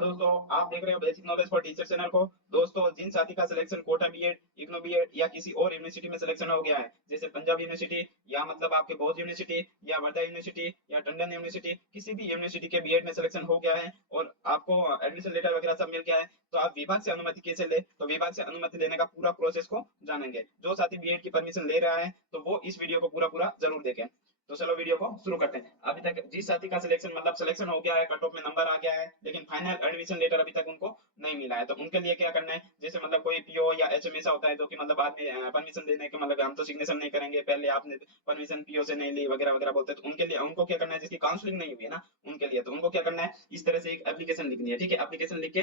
नमस्कार दोस्तों, आप देख रहे हो basic knowledge for teacher channel को। दोस्तों, जिन साथी का selection Kota BEd, IGNOU BEd या किसी और यूनिवर्सिटी में सिलेक्शन हो गया है, जैसे पंजाब यूनिवर्सिटी या मतलब आपके बौद्ध यूनिवर्सिटी या वर्धा यूनिवर्सिटी या टंडन यूनिवर्सिटी, किसी भी यूनिवर्सिटी के बीएड में सिलेक्शन हो गया है और आपको एडमिशन लेटर वगैरह सब मिल गया है, तो आप विभाग से अनुमति कैसे ले, तो विभाग से अनुमति लेने का पूरा प्रोसेस को जानेंगे। जो साथी बीएड की परमिशन ले रहा है तो वो इस वीडियो को पूरा पूरा जरूर देखें। तो चलो वीडियो को शुरू करते हैं। अभी तक जिस साथी का सिलेक्शन मतलब सिलेक्शन हो गया है, कट ऑफ में नंबर आ गया है, लेकिन फाइनल एडमिशन लेटर अभी तक उनको नहीं मिला है, तो उनके लिए क्या करना है, जैसे मतलब कोई पीओ या एचएम ऐसा होता है जो कि मतलब बाद में परमिशन देने के मतलब हम तो सिग्नेचर नहीं करेंगे, पहले आपने परमिशन पीओ से नहीं ली वगैरह वगैरह बोलते हैं, तो उनके लिए उनको क्या करना है, जिसकी काउंसलिंग नहीं हुई है ना, उनके लिए तो उनको क्या करना है, इस तरह से एक एप्लीकेशन लिखनी है। ठीक है, एप्लीकेशन लिख के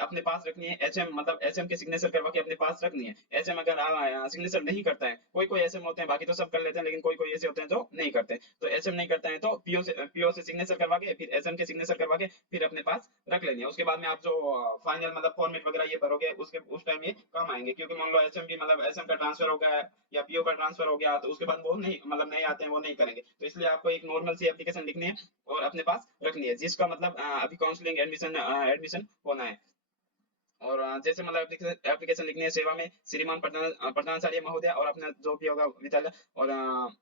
अपने पास रखनी है। एचएम मतलब एचएम के सिग्नेचर करवा के अपने पास रखनी है। एचएम अगर सिग्नेचर नहीं करता है, कोई कोई एचएम होते हैं, बाकी तो सब कर लेते हैं, लेकिन कोई कोई ऐसे होते हैं जो नहीं करते, तो एचएम नहीं करता है तो पीओ से सिग्नेचर करवा के फिर एचएम के सिग्नेचर करवा के फिर अपने पास रख लेनी है। उसके बाद में आप जो फाइनल मतलब फॉर्मेट वगैरह ये भरोगे, उसके उस टाइम ये काम आएंगे, क्योंकि मान लो एचएम भी मतलब एचएम का ट्रांसफर हो गया है या पीओ का ट्रांसफर हो गया, तो उसके बाद वो नहीं मतलब नहीं आते हैं, वो नहीं करेंगे, तो इसलिए आपको एक नॉर्मल सी एप्लीकेशन लिखनी है और अपने पास रखनी है, जिसका मतलब अभी काउंसलिंग एडमिशन एडमिशन होना है। और जैसे मतलब एप्लीकेशन लिखनी है, सेवा में श्रीमान प्रधानाचार्य महोदय और अपना जो भी होगा विद्यालय और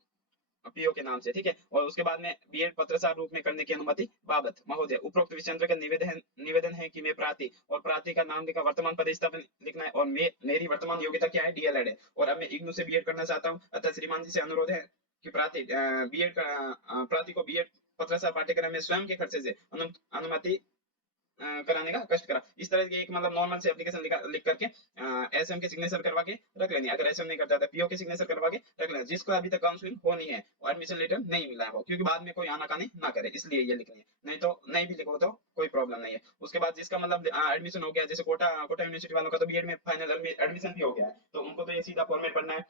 पीओ के नाम से। ठीक है, और उसके बाद में बीएड पत्रसार रूप में करने की अनुमति बाबत महोदय उपरोक्त विषय का निवेदन निवेदन है कि मैं प्रार्थी और प्रार्थी का नाम लिखा, वर्तमान प्रतिष्ठापन लिखना है, और मेरी वर्तमान योग्यता क्या है, डीएलएड है, और अब मैं इग्नू से बीएड करना चाहता हूँ, अतः श्रीमान जी से अनुरोध है कि प्रार्थी बीएड का प्रार्थी को बीएड पत्रसार पाठ्यक्रम में स्वयं के खर्चे से अनुमति कराने का कष्ट करा। इस तरह की एक मतलब नॉर्मल से एप्लीकेशन लिख करके एसएम के सिग्नेचर करवा के रख लेनी। अगर एसएम नहीं करता था, पीओ के सिग्नेचर करवा के रख लेना, जिसको अभी तक काउंसलिंग होनी है और एडमिशन लेटर नहीं मिला है वो, क्योंकि बाद में कोई आनाकानी ना करे, इसलिए ये लिखनी है। नहीं तो नहीं भी लिखो तो कोई प्रॉब्लम नहीं है। उसके बाद जिसका मतलब एडमिशन हो गया, जैसे कोटा कोटा यूनिवर्सिटी वालों का तो बीएड में फाइनल एडमिशन भी हो गया है, तो उनको तो ये सीधा फॉर्मेट पढ़ना है।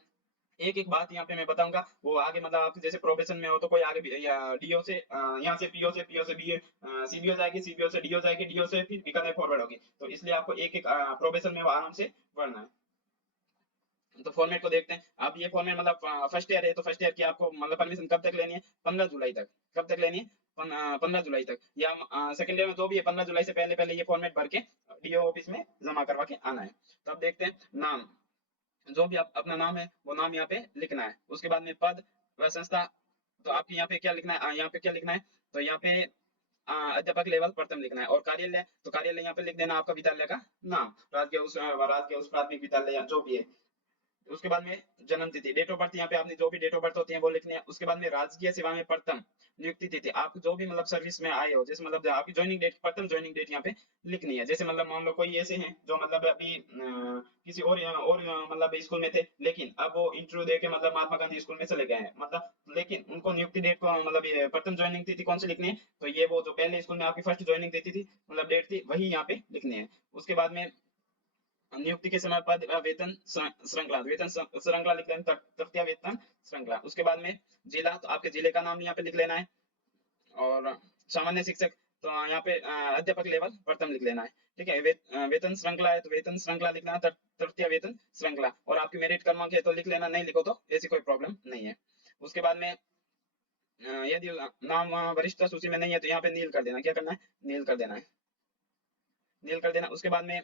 एक एक बात यहाँ पे मैं बताऊंगा, वो आगे मतलब आप जैसे प्रोफेशन में हो तो कोई आगे या डीओ से यहाँ से पीओ से बीए सीबीओ जाएगी, सीबीओ से डीओ जाएगी, डीओ से फिर बीकानेर फॉरवर्ड होगी, तो इसलिए आपको एक एक प्रोफेशन में वो आराम से पढ़ना है। तो फॉर्मेट को देखते हैं। अब ये फॉर्मेट मतलब फर्स्ट ईयर है, तो फर्स्ट ईयर की आपको मतलब परमिशन कब तक लेनी है, 15 जुलाई तक। कब तक लेनी है, 15 जुलाई तक, या सेकंड ईयर में जो भी है 15 जुलाई से पहले पहले ये फॉर्मेट भर के डीओ ऑफिस में जमा करवा के आना है। तो अब देखते हैं, नाम जो भी आप अपना नाम है वो नाम यहाँ पे लिखना है। उसके बाद में पद व संस्था, तो आपके यहाँ पे क्या लिखना है, यहाँ पे क्या लिखना है, तो यहाँ पे अध्यापक लेवल प्रथम लिखना है, और कार्यालय तो कार्यालय यहाँ पे लिख देना आपका विद्यालय का नाम, राजकीय उस प्राथमिक विद्यालय जो भी है। उसके बाद में जन्म तिथि, डेट ऑफ बर्थ, यहाँ पे आपने जो भी डेट ऑफ बर्थ होती है वो लिखनी है। उसके बाद में राजकीय सेवा में प्रथम नियुक्ति तिथि, आप जो भी मतलब सर्विस में आए हो, जैसे मतलब आपकी ज्वाइनिंग डेट, प्रथम ज्वाइनिंग डेट यहाँ पे लिखनी है। जैसे मतलब मान लो कोई ऐसे हैं जो मतलब अभी किसी और मतलब स्कूल में थे, लेकिन अब वो इंटरव्यू दे के मतलब महात्मा गांधी स्कूल में चले गए हैं, मतलब लेकिन उनको नियुक्ति डेट को मतलब ये प्रथम ज्वाइनिंग तिथि कौन सी लिखनी है, तो ये वो जो पहले स्कूल में आपकी फर्स्ट ज्वाइनिंग तिथि थी मतलब डेट थी, वही यहाँ पे लिखनी है। उसके बाद में नियुक्ति के समय पद वेतन श्रृंखला, वेतन श्रृंखला लिख लेना, तृतीय वेतन श्रृंखला। उसके बाद में जिला, तो आपके जिले का नाम यहाँ पे लिख लेना है। और सामान्य शिक्षक, तो यहाँ पे अध्यापक लेवल प्रथम लिख लेना है। ठीक है, वेतन श्रृंखला है तो वेतन श्रृंखला लिखना, तृतीय वेतन श्रृंखला, और आपकी मेरिट क्रमांक है तो लिख लेना, नहीं लिखो तो ऐसी कोई प्रॉब्लम नहीं है। उसके बाद में यदि नाम वरिष्ठ सूची में नहीं है तो यहाँ पे नील कर देना, क्या करना है, नील कर देना है, नील कर देना। उसके बाद में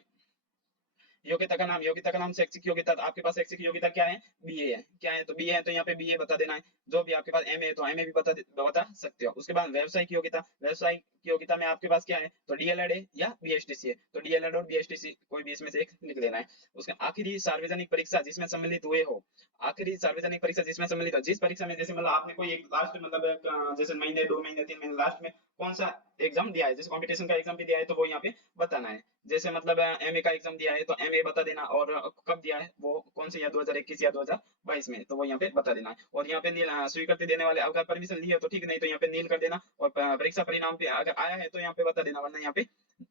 योग्यता का नाम, योग्यता का नाम शैक्षिक योग्यता, तो आपके पास शैक्षिक योग्यता क्या है, बीए है, क्या है, तो बीए है तो यहाँ पे बीए बता देना है। जो भी आपके पास एमए है तो एमए भी बता सकते हो। उसके बाद व्यावसायिक योग्यता, व्यावसायिक योग्यता में आपके पास क्या है, तो डीएलएड है या बीएसटीसी है, तो डीएलएड और बीएसटीसी कोई भी इसमें से एक लिख लेना है। उसके आखिरी सार्वजनिक परीक्षा जिसमें सम्मिलित हुए हो, आखिरी सार्वजनिक परीक्षा जिसमें सम्मिलित हो, जिस परीक्षा में जैसे मतलब आपने कोई एक लास्ट मतलब जैसे महीने 2 महीने 3 महीने लास्ट में कौन सा एग्जाम दिया है, जैसे कंपटीशन का एग्जाम भी दिया है तो वो यहाँ पे बताना है। जैसे मतलब एमए का एग्जाम दिया है तो एमए बता देना, और कब दिया है वो कौन से, या 2021 या 2022 में, तो वो यहाँ पे बता देना है। और यहाँ पे स्वीकृति देने वाले अगर परमिशन ली है तो ठीक, नहीं तो यहाँ पे नील कर देना, और परीक्षा परिणाम पे अगर आया है तो यहाँ पे बता देना, वरना यहाँ पे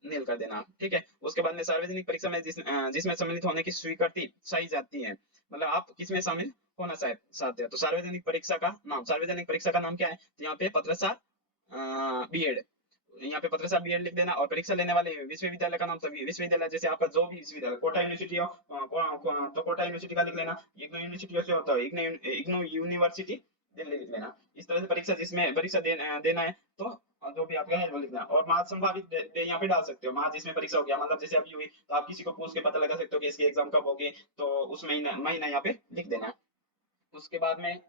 नील कर देना। ठीक है, उसके बाद में सार्वजनिक परीक्षा में जिसमें सम्मिलित होने की स्वीकृति चाहिए जाती है, मतलब आप किसमें शामिल होना चाहते हैं, तो सार्वजनिक परीक्षा का नाम, सार्वजनिक परीक्षा का नाम क्या है, तो यहाँ पे पत्रसार बीएड, यहाँ पे पत्रसार बीएड लिख देना। और परीक्षा लेने वाले विश्वविद्यालय का नाम, तो विश्वविद्यालय जैसे आपका जो भी विश्वविद्यालय, कोटा यूनिवर्सिटी हो तो कोटा यूनिवर्सिटी का लिख लेना, इग्नू यूनिवर्सिटी से होता है इग्नू यूनिवर्सिटी दिल्ली लिख लेना। इस तरह से परीक्षा जिसमें परीक्षा देना है तो जो भी आपका है वो लिखना, और मार्च संभावित यहाँ पे डाल सकते हो, मार्च इसमें परीक्षा हो गया, मतलब जैसे अभी हुई तो आप किसी को पूछ के पता लगा सकते हो कि इसकी एग्जाम कब होगी, तो उस महीना महीना यहाँ पे लिख देना है। उसके बाद में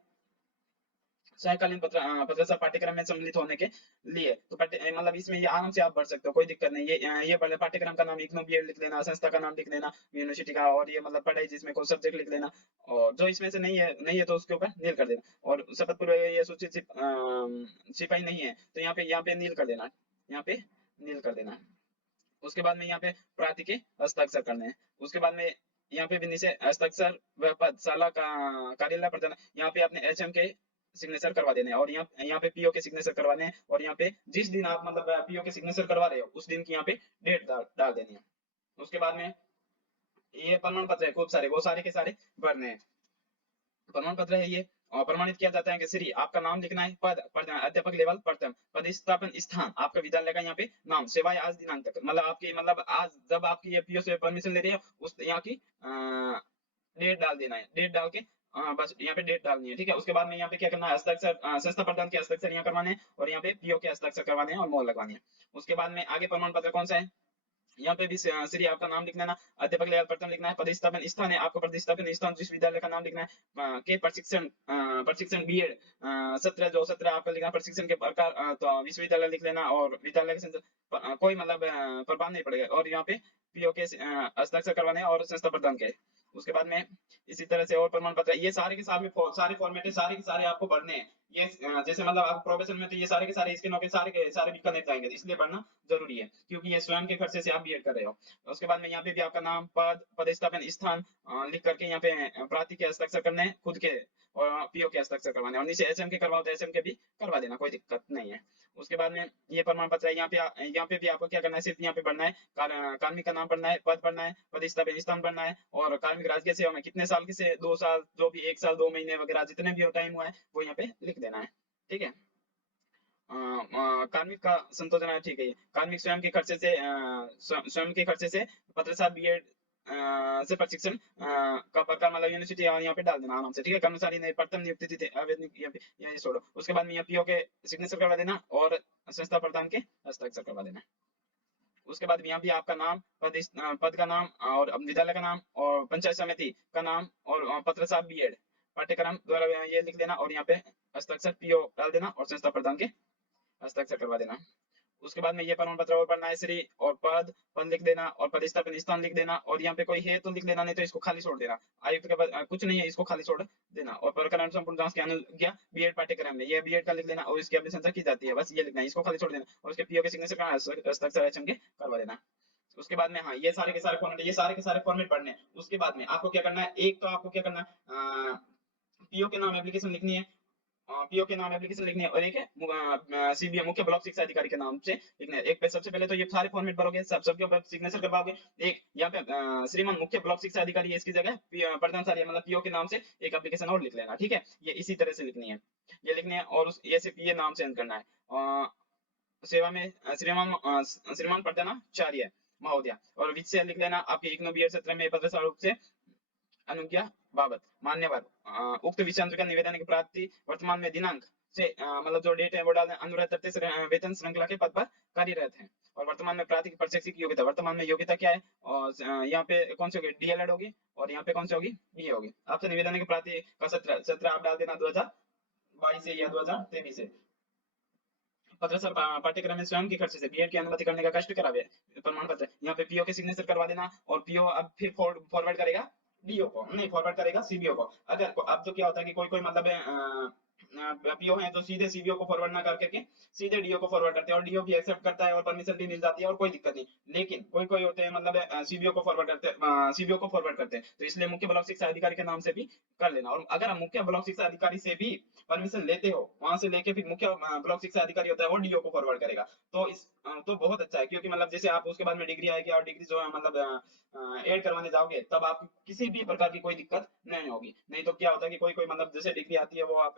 सहकालीन पत्रसा पाठ्यक्रम में सम्मिलित होने के लिए तो मतलब इसमें ये आराम से आप बढ़ सकते हो, कोई दिक्कत नहीं। ये पढ़ पाठ्यक्रम का नाम इग्नू बीएड लिख लेना, संस्था का नाम लिख लेना यूनिवर्सिटी का, और ये मतलब पढ़ाई जिसमें कोई सब्जेक्ट लिख लेना, और जो इसमें से नहीं है तो उसके ऊपर नील कर देना। और शपथ पूर्व ये सूचित सिपाही नहीं है तो यहाँ पे नील कर देना, यहाँ पे नील कर देना। उसके बाद में यहाँ पे प्रार्थी के हस्ताक्षर करने हैं। उसके बाद में यहाँ पे भी नीचे हस्ताक्षर व पदशाला का कार्यालय प्रधान, यहाँ पे अपने एचएम के सिग्नेचर करवा देने हैं, और यहाँ पे पीओ के सिग्नेचर करवाने हैं, और यहाँ पे जिस दिन आप मतलब पीओ के सिग्नेचर करवा रहे हो उस दिन की यहाँ पे डेट डाल देनी है। उसके बाद में ये प्रमाण पत्र है खूब सारे, वो सारे के सारे भरने हैं। प्रमाण पत्र है ये, और प्रमाणित किया जाता है कि श्री आपका नाम लिखना है, पद अध्यापक लेवल प्रथम, पदस्थापन स्थान आपका विद्यालय का यहाँ पे नाम, सेवाएं आज दिनांक तक, मतलब आपकी मतलब आज जब आपकी ये पीओ से परमिशन ले रही है उस यहाँ की डेट डाल देना है, डेट डाल के बस यहाँ पे डेट डालनी है, ठीक है। उसके बाद में यहाँ पे क्या करना है, हस्ताक्षर संस्था प्रधान के हस्ताक्षर यहाँ करवाने हैं, और यहाँ पे पीओ के हस्ताक्षर करवाने हैं और मोहर लगवानी है। उसके बाद में आगे प्रमाण पत्र कौन सा है, यहाँ पे भी श्री आपका नाम लिखना है, अध्यापक लेवल प्रथम लिखना है, पदस्थापन स्थान है आपको प्रतिस्थापन स्थान जिस विद्यालय का नाम लिखना है, के प्रशिक्षण बीएड सत्र जो सत्र आपका लिखना है, प्रशिक्षण के प्रकार तो विश्वविद्यालय लिख लेना, और विद्यालय के कोई मतलब प्रभाव नहीं पड़ेगा, और यहाँ पे पीओ के हस्ताक्षर करवाने हैं और संस्था प्रदान के। उसके बाद में इसी तरह से और प्रमाण पत्र, ये सारे के सारे सारे फॉर्मेट है, सारे के सारे आपको भरने हैं। ये जैसे मतलब आप प्रोफेशन में तो ये सारे इसके नौके सारे के सारे भी करने जाएंगे, इसलिए पढ़ना जरूरी है क्योंकि ये स्वयं के खर्चे से आप बीएड कर रहे हो। उसके बाद में यहाँ पे भी आपका नाम पद पदस्थापन स्थान लिख करके यहाँ पे प्रार्थी के हस्ताक्षर करने हैं खुद के, और पीओ के हस्ताक्षर करवाने, और नीचे एचएम के करवाओ तो एचएम के भी करवा देना, कोई दिक्कत नहीं है। उसके बाद में ये प्रमाण पत्र है, यहाँ पे भी आपको क्या करना है, सिर्फ यहाँ पे पढ़ना है कार्मिक का नाम पढ़ना है, पद पढ़ना है, पदस्थापन स्थान पढ़ना है, और कार्मिक राजकीय सेवा में कितने साल के से 2 साल जो भी 1 साल 2 महीने वगैरह जितने भी टाइम हुआ है वो यहाँ पे लिख देना है, ठीक है। कार्मिक का संतोषना है, ठीक है। कार्मिक स्वयं के खर्चे से स्वयं के खर्चे से पत्रसार बीएड से प्रशिक्षण का प्रकार मतलब यूनिवर्सिटी यहाँ पे डाल देना आराम से, ठीक है। कर्मचारी ने प्रथम नियुक्ति थी आवेदन यहाँ छोड़ो। उसके बाद में यहाँ पीओ के सिग्नेचर करवा देना और संस्था प्रधान के हस्ताक्षर करवा देना। उसके बाद यहाँ भी आपका नाम पद का नाम और विद्यालय का नाम और पंचायत समिति का नाम और पत्रसार बीएड पाठ्यक्रम द्वारा ये लिख देना, और यहाँ पे हस्ताक्षर पीओ डाल देना और संस्था प्रधान के हस्ताक्षर करवा देना। उसके बाद में ये प्रमाण पत्र और पढ़ना है, श्री और पद लिख देना और पदस्थापन स्थान लिख देना, और यहाँ पे कोई है तो लिख देना, नहीं तो इसको खाली छोड़ देना। आयुक्त के बाद कुछ नहीं है, इसको खाली छोड़ देना। और प्रकरण संपूर्ण जांच की अनुज्ञा बीएड पाठ्यक्रम में, ये बीएड का लिख देना और इसकी अनुशंसा की जाती है, बस ये लिखना है, इसको खाली छोड़ देना, और उसके पीओ के सिग्नेचर का हस्ताक्षर एचएम के करवा देना। उसके बाद में हाँ ये सारे के सारे फॉर्मेट, ये सारे के सारे फॉर्मेट पढ़ने हैं। उसके बाद में आपको क्या करना है, एक तो आपको क्या करना है, पीओ के नाम एप्लीकेशन लिखनी है, पीओ के नाम एप्लीकेशन लिखनी है, और एक है सीबीए मुख्य ब्लॉक शिक्षा अधिकारी के नाम से लिखना है। एक पे सबसे पहले तो ये सारे फॉर्मेट भरोगे, सबके ऊपर सिग्नेचर करवाओगे। एक यहाँ पे श्रीमान मुख्य ब्लॉक शिक्षा अधिकारी है, इसकी जगह प्रधान सारी मतलब पीओ के नाम से एक एप्लीकेशन और लिख लेना, ठीक है। ये इसी तरह से लिखनी है, ये लिखनी है, और ये सिर्फ ये नाम चेंज करना है। सेवा में श्रीमान प्रधानाचार्य महोदय, और विषय लिख लेना आपके इग्नू बीएड सत्र में पत्र रूप से अनुज्ञा बाबत मान्यवर उक्त विषयांतर का निवेदन की प्राप्ति वर्तमान में दिनांक से मतलब जो डेट है वो डालना, अनुरत वेतन श्रृंखला के पद पर कार्यरत है, और वर्तमान में प्राथमिक प्रशिक्षक की योग्यता, वर्तमान में योग्यता क्या है, और यहाँ पे कौन सी होगी, डीएलएड होगी, और यहाँ पे कौन सी होगी, बीए होगी। आपसे निवेदन की प्राप्ति का सत्र आप डाल देना 2022 से या 2023 से। पत्रसर पाठ्यक्रम में स्वयं के खर्चे से बीएड की अनुमति करने का कष्ट करावे प्रमाण पत्र, यहाँ पे पीओ के सिग्नेचर करवा देना, और पीओ अब फिर फॉरवर्ड करेगा डीओ को, नहीं फॉरवर्ड करेगा सीबीओ को। अगर अब तो क्या होता है कि कोई कोई मतलब पीओ है तो सीधे सीबीओ को फॉरवर्ड ना करके सीधे डीओ को फॉरवर्ड करते हैं, और डीओ भी एक्सेप्ट करता है और परमिशन भी मिल जाती है और कोई दिक्कत नहीं। लेकिन कोई कोई होते हैं मतलब सीबीओ को फॉरवर्ड करते हैं, सीबीओ को फॉरवर्ड करते हैं, तो इसलिए मुख्य ब्लॉक शिक्षा अधिकारी के नाम से भी कर लेना। और अगर आप मुख्य ब्लॉक शिक्षा अधिकारी से भी परमिशन लेते हो, वहां से लेके फिर मुख्य ब्लॉक शिक्षा अधिकारी होता है वो डीओ को फॉरवर्ड करेगा, तो इस तो बहुत अच्छा है, क्योंकि मतलब जैसे आप उसके बाद में डिग्री आएगी और डिग्री जो है मतलब ऐड करवाने जाओगे तब आप किसी भी प्रकार की कोई दिक्कत नहीं होगी। नहीं तो क्या होता है कि कोई कोई मतलब जैसे डिग्री आती है वो आप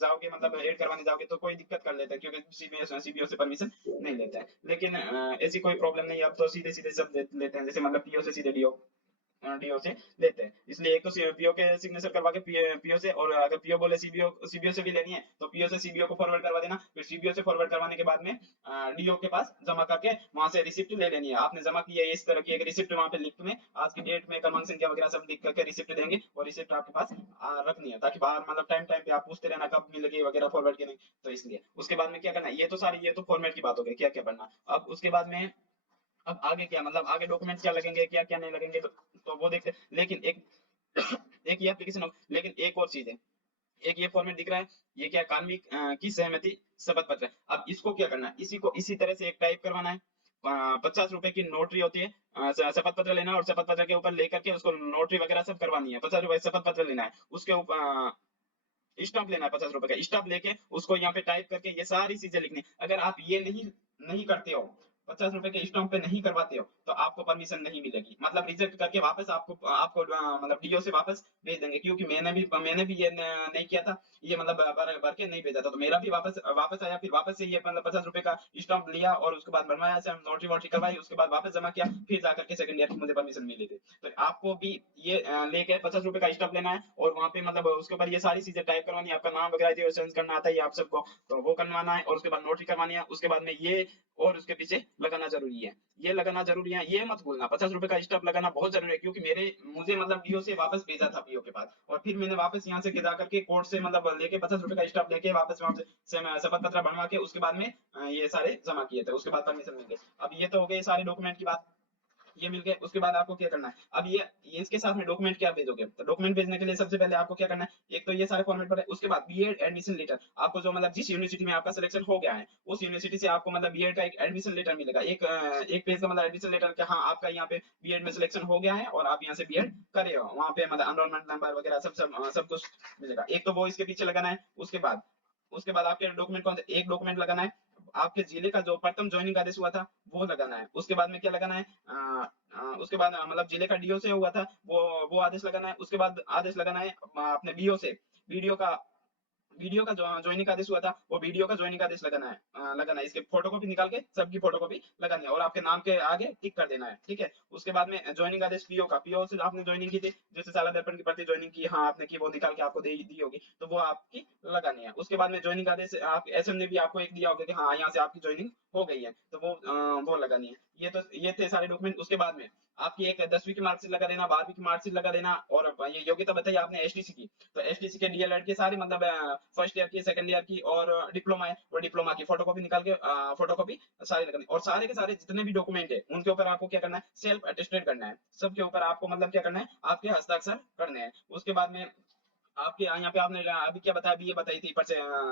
जाओगे मतलब ऐड करवाने जाओगे तो कोई दिक्कत कर लेता है, क्योंकि सीबीओ से परमिशन नहीं लेता है। लेकिन ऐसी कोई प्रॉब्लम नहीं, अब तो सीधे सीधे सब लेते हैं, जैसे मतलब पीओ से सीधे डीओ, डीओ से लेते हैं। इसलिए एक तो पीओ के सिग्नेचर करवा के पीओ से, और अगर पीओ बोले सीबीओ से भी लेनी है तो पीओ से सीबीओ को फॉरवर्ड करवा देना, फिर सीबीओ से फॉरवर्ड करवाने के बाद में डीओ के पास जमा करके वहां से रिसिप्ट ले लेनी है। आपने जमा की है इस तरह की एक रिसिप्ट वहां पे लिख में आज की डेट में क्रमांक संख्या वगैरह सब लिख करके रिसिप्ट देंगे, और रिसिप्ट आपके पास रखनी है, ताकि बाहर मतलब टाइम टाइम पे आप पूछते रहना कब मिलेगी वगैरह फॉरवर्ड के नहीं। तो इसलिए उसके बाद में क्या करना है, ये तो फॉर्मेट की बात हो गई क्या क्या करना। अब उसके बाद में अब आगे क्या मतलब आगे डॉक्यूमेंट क्या लगेंगे क्या क्या नहीं लगेंगे, तो वो देखते हैं। लेकिन एक एक ये एप्लीकेशन हो, लेकिन एक और चीज है, एक ये फॉर्मेट दिख रहा है, ये क्या कार्मिक की सहमति शपथ पत्र है। अब इसको क्या करना है, इसी को इसी तरह से एक टाइप करवाना है। 50 रुपए की नोटरी होती है, शपथ पत्र लेना और शपथ पत्र के ऊपर लेकर के उसको नोटरी वगैरह सब करवानी है। 50 रुपए शपथ पत्र लेना है, उसके ऊपर स्टाम्प लेना है 50 रुपए का, स्टाम्प लेके उसको यहाँ पे टाइप करके ये सारी चीजें लिखनी। अगर आप ये नहीं नहीं करते हो, 50 रुपए के स्टाम्प पे नहीं करवाते हो, तो आपको परमिशन नहीं मिलेगी, मतलब रिजेक्ट करके वापस आपको आपको मतलब डीओ से वापस भेज देंगे। क्योंकि मैंने भी ये नहीं किया था, ये मतलब भर के नहीं भेजा था, तो मेरा भी वापस वापस आया। फिर वापस से ये मतलब 50 रुपए का स्टाम्प लिया और उसके बाद बनवाया से नोटरी वोटरी करवाई, उसके बाद वापस जमा किया, फिर जाकर के सेकंड ईयर की मुझे परमिशन मिली थी। तो आपको भी ये लेके 50 रुपए का स्टाम्प लेना है, और वहाँ पे मतलब उसके ऊपर ये सारी चीजें टाइप करवानी है। आपका नाम वगैरह चेंज करना आता है आप सबको, तो वो करवाना है, और उसके बाद नोटरी करवानी है। उसके बाद में ये और उसके पीछे लगाना जरूरी है, ये लगाना जरूरी है, ये मत भूलना। 50 रुपए का स्टाम्प लगाना बहुत जरूरी है, क्योंकि मुझे मतलब डीओ से वापस भेजा था पीओ के पास, और फिर मैंने वापस यहाँ से जा करके कोर्ट से मतलब लेके 50 रुपए का स्टाम्प लेके वापस वहां से मैं शपथ पत्र बनवा के उसके बाद में ये सारे जमा किए थे, उसके बाद परमिशन मिल गई। अब ये तो हो गए सारे डॉक्यूमेंट की बात, ये मिल गए। उसके बाद आपको क्या करना है, अब ये इसके साथ में डॉक्यूमेंट क्या भेजोगे, तो डॉक्यूमेंट भेजने के लिए सबसे पहले आपको क्या करना है, एक तो ये सारे फॉर्मेट पर है। उसके बाद बीएड एडमिशन लेटर, आपको जो मतलब जिस यूनिवर्सिटी में आपका सिलेक्शन हो गया है उस यूनिवर्सिटी से आपको मतलब बीएड का एक एडमिशन लेटर मिलेगा, एक पेज का मतलब एडमिशन लेटर कि हाँ आपका यहाँ पे बीएड में सिलेक्शन हो गया है और आप यहाँ से बीएड करे हो। वहाँ पे मतलब एनरोलमेंट नंबर वगैरह सब कुछ मिलेगा। एक तो वो इसके पीछे लगाना है। उसके बाद आपके डॉक्यूमेंट कौन से, एक डॉक्यूमेंट लगाना है आपके जिले का जो प्रथम ज्वाइनिंग आदेश हुआ था वो लगाना है। उसके बाद में क्या लगाना है, उसके बाद मतलब जिले का डीओ से हुआ था वो आदेश लगाना है। उसके बाद आदेश लगाना है अपने बीओ से, वीडियो का वीडियो का जो ज्वाइनिंग आदेश हुआ था वो वीडियो का ज्वाइनिंग आदेश लगाना है। इसके फोटोकॉपी निकाल के सबकी फोटोकॉपी लगानी है और आपके नाम के आगे टिक कर देना है, ठीक है। उसके बाद में ज्वाइनिंग आदेश पीओ से आपने ज्वाइनिंग की थी, जैसे साला दर्पण की प्रति ज्वाइनिंग की हाँ आपने की, वो निकाल के आपको दी होगी, तो वो आपकी लगानी है। उसके बाद में ज्वाइनिंग आदेश आप एसएम ने भी आपको एक दिया होगा कि हाँ यहाँ से आपकी ज्वाइनिंग हो गई है, तो वो लगानी है। ये थे सारे डॉक्यूमेंट। उसके बाद में आपकी एक 10वीं की मार्कशीट लगा देना, 12वीं की मार्कशीट लगा देना, और ये योग्यता बताइए आपने एसटीसी की, तो एसटीसी के डीएलएड के सारी मतलब फर्स्ट ईयर की, सेकंड ईयर की, और डिप्लोमा है वो डिप्लोमा की फोटोकॉपी निकाल के फोटोकॉपी सारी लगानी। और सारे के सारे जितने भी डॉक्यूमेंट है उनके ऊपर आपको क्या करना है, सेल्फ अटेस्टेड करना है। सबके ऊपर आपको मतलब क्या करना है, आपके हस्ताक्षर करने हैं। उसके बाद में आपके यहाँ पे आपने अभी क्या बताया, बीए बताई थी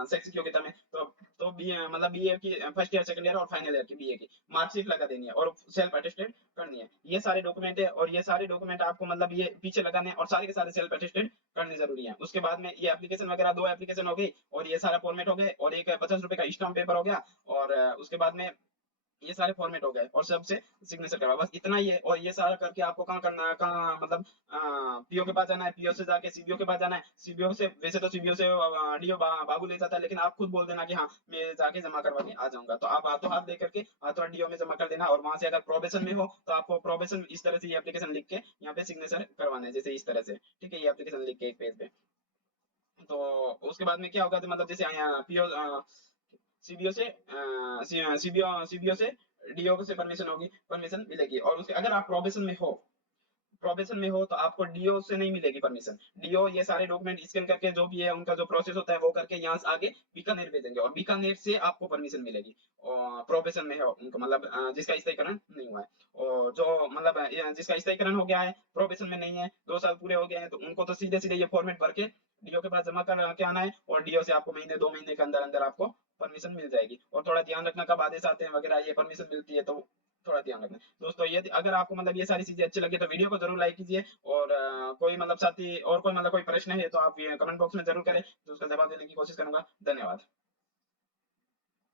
शैक्षिक योग्यता में, तो बीए मतलब बीए की फर्स्ट ईयर, सेकंड ईयर और फाइनल ईयर की बीए की मार्कशीट लगा देनी है और सेल्फ अटेस्टेड करनी है। ये सारे डॉक्यूमेंट है, और ये सारे डॉक्यूमेंट आपको मतलब ये पीछे लगाने हैं, और सारे के सारे सेल्फ अटेस्टेड करने जरूरी है। उसके बाद में ये एप्लीकेशन वगैरह, 2 एप्लीकेशन हो गई, और ये सारा फॉर्मेट हो गए, और एक 50 रुपए का स्टाम्प पेपर हो गया, और उसके बाद में ये सारे फॉर्मेट हो गए, और सबसे सिग्नेचर करवा, बस इतना ही है। और ये सारा करके आपको कहाँ करना है, कहाँ मतलब पीओ के पास जाना है, पीओ से जाके सीबीओ के पास जाना है। सीबीओ से वैसे तो सीबीओ से डीओ बाबू ले जाता है, लेकिन आप खुद बोल देना कि हाँ मैं जाके जमा करवा के आ जाऊंगा, तो आप हाथों हाथ लेकर के हाथों हाथ डीओ में जमा कर देना। और वहां से अगर प्रोबेशन में हो तो आपको प्रोबेशन इस तरह से ये एप्लीकेशन लिख के यहाँ पे सिग्नेचर करवाना है, जैसे इस तरह से, ठीक है। ये एप्लीकेशन लिख के एक पेज पे, तो उसके बाद में क्या होगा, तो मतलब जैसे पीओ सीबीओ से सीबीओ से डीओ से परमिशन होगी, परमिशन मिलेगी। और उसके अगर आप प्रोबेशन में हो तो आपको डीओ से नहीं मिलेगी परमिशन। डीओ ये सारे डॉक्यूमेंट स्कैन करके जो भी है उनका जो प्रोसेस होता है वो करके यहाँ से आगे बीकानेर भेजेंगे, और बीकानेर से आपको परमिशन मिलेगी। और प्रोबेशन में है उनको मतलब जिसका स्थायीकरण नहीं हुआ है, और जो मतलब जिसका स्थायीकरण हो गया है प्रोबेशन में नहीं है, 2 साल पूरे हो गए हैं, तो उनको तो सीधे सीधे ये फॉर्मेट भर के डीओ के पास जमा कर के आना है, और डीओ से आपको महीने 2 महीने के अंदर अंदर आपको परमिशन मिल जाएगी। और थोड़ा ध्यान रखना कब आदेश आते हैं वगैरह, ये परमिशन मिलती है तो थोड़ा ध्यान रखना दोस्तों। ये अगर आपको मतलब ये सारी चीजें अच्छी लगी तो वीडियो को जरूर लाइक कीजिए, और कोई मतलब साथी और कोई मतलब कोई प्रश्न है तो आप कमेंट बॉक्स में जरूर करें, तो उसका जवाब देने की कोशिश करूंगा। धन्यवाद।